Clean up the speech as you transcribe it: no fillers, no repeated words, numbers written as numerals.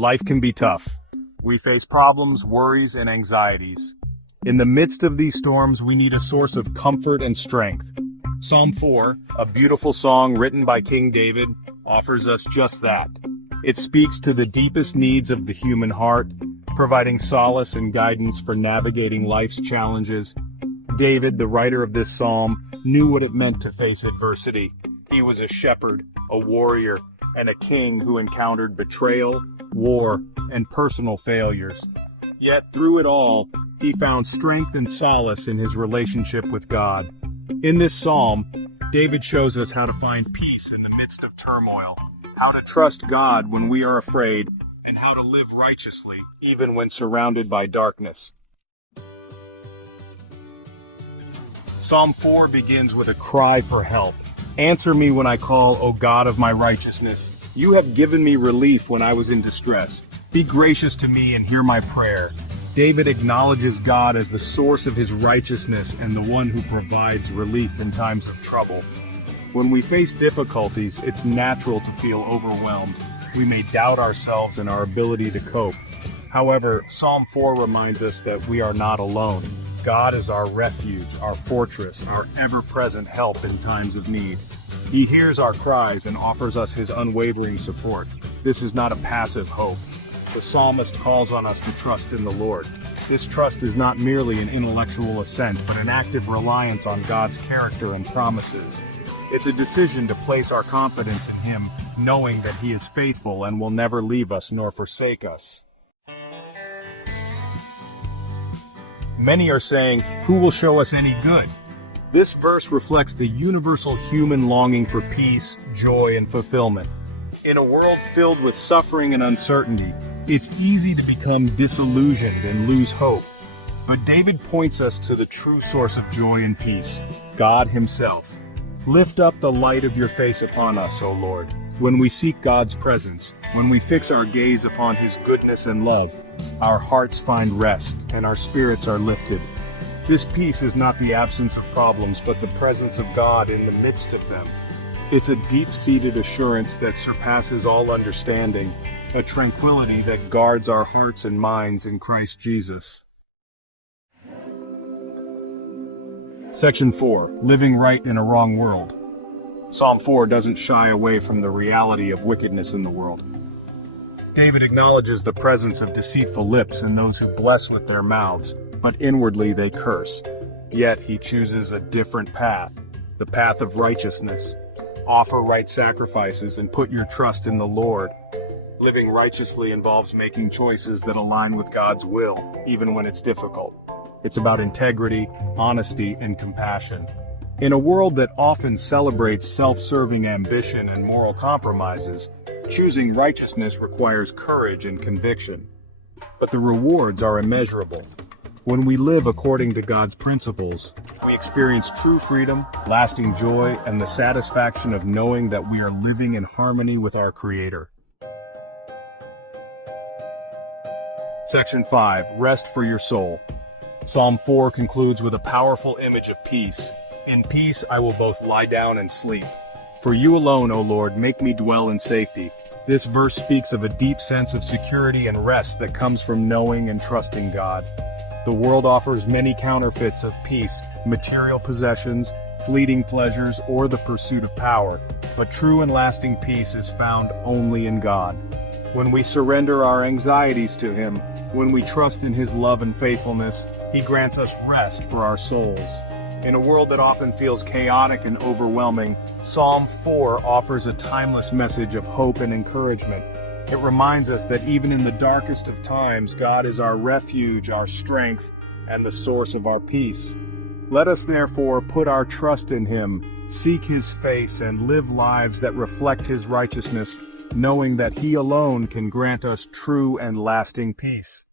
Life can be tough. We face problems, worries, and anxieties. In the midst of these storms, we need a source of comfort and strength. Psalm 4, a beautiful song written by King David, offers us just that. It speaks to the deepest needs of the human heart, providing solace and guidance for navigating life's challenges. David, the writer of this psalm, knew what it meant to face adversity. He was a shepherd, a warrior, and a king who encountered betrayal, war, and personal failures. Yet through it all, he found strength and solace in his relationship with God. In this psalm, David shows us how to find peace in the midst of turmoil, how to trust God when we are afraid, and how to live righteously even when surrounded by darkness. Psalm 4 begins with a cry for help. Answer me when I call, O God of my righteousness. You have given me relief when I was in distress. Be gracious to me and hear my prayer. David acknowledges God as the source of his righteousness and the one who provides relief in times of trouble. When we face difficulties, it's natural to feel overwhelmed. We may doubt ourselves and our ability to cope. However, Psalm 4 reminds us that we are not alone. God is our refuge, our fortress, our ever-present help in times of need. He hears our cries and offers us his unwavering support. This is not a passive hope. The psalmist calls on us to trust in the Lord. This trust is not merely an intellectual assent, but an active reliance on God's character and promises. It's a decision to place our confidence in him, knowing that he is faithful and will never leave us nor forsake us. Many are saying, "Who will show us any good?" This verse reflects the universal human longing for peace, joy, and fulfillment. In a world filled with suffering and uncertainty, it's easy to become disillusioned and lose hope. But David points us to the true source of joy and peace, God himself. Lift up the light of your face upon us, O Lord. When we seek God's presence, when we fix our gaze upon his goodness and love, our hearts find rest and our spirits are lifted. This peace is not the absence of problems, but the presence of God in the midst of them. It's a deep-seated assurance that surpasses all understanding, a tranquility that guards our hearts and minds in Christ Jesus. Section 4. Living right in a wrong world. Psalm 4 doesn't shy away from the reality of wickedness in the world. David acknowledges the presence of deceitful lips in those who bless with their mouths, but inwardly they curse. Yet he chooses a different path, the path of righteousness. Offer right sacrifices and put your trust in the Lord. Living righteously involves making choices that align with God's will, even when it's difficult. It's about integrity, honesty, and compassion. In a world that often celebrates self-serving ambition and moral compromises, choosing righteousness requires courage and conviction. But the rewards are immeasurable. When we live according to God's principles, we experience true freedom, lasting joy, and the satisfaction of knowing that we are living in harmony with our Creator. Section 5. Rest for your soul. Psalm 4 concludes with a powerful image of peace. In peace I will both lie down and sleep. For you alone, O Lord, make me dwell in safety. This verse speaks of a deep sense of security and rest that comes from knowing and trusting God. The world offers many counterfeits of peace, material possessions, fleeting pleasures, or the pursuit of power. But true and lasting peace is found only in God. When we surrender our anxieties to him, when we trust in his love and faithfulness, he grants us rest for our souls. In a world that often feels chaotic and overwhelming, Psalm 4 offers a timeless message of hope and encouragement. It reminds us that even in the darkest of times, God is our refuge, our strength, and the source of our peace. Let us therefore put our trust in him, seek his face, and live lives that reflect his righteousness, knowing that he alone can grant us true and lasting peace.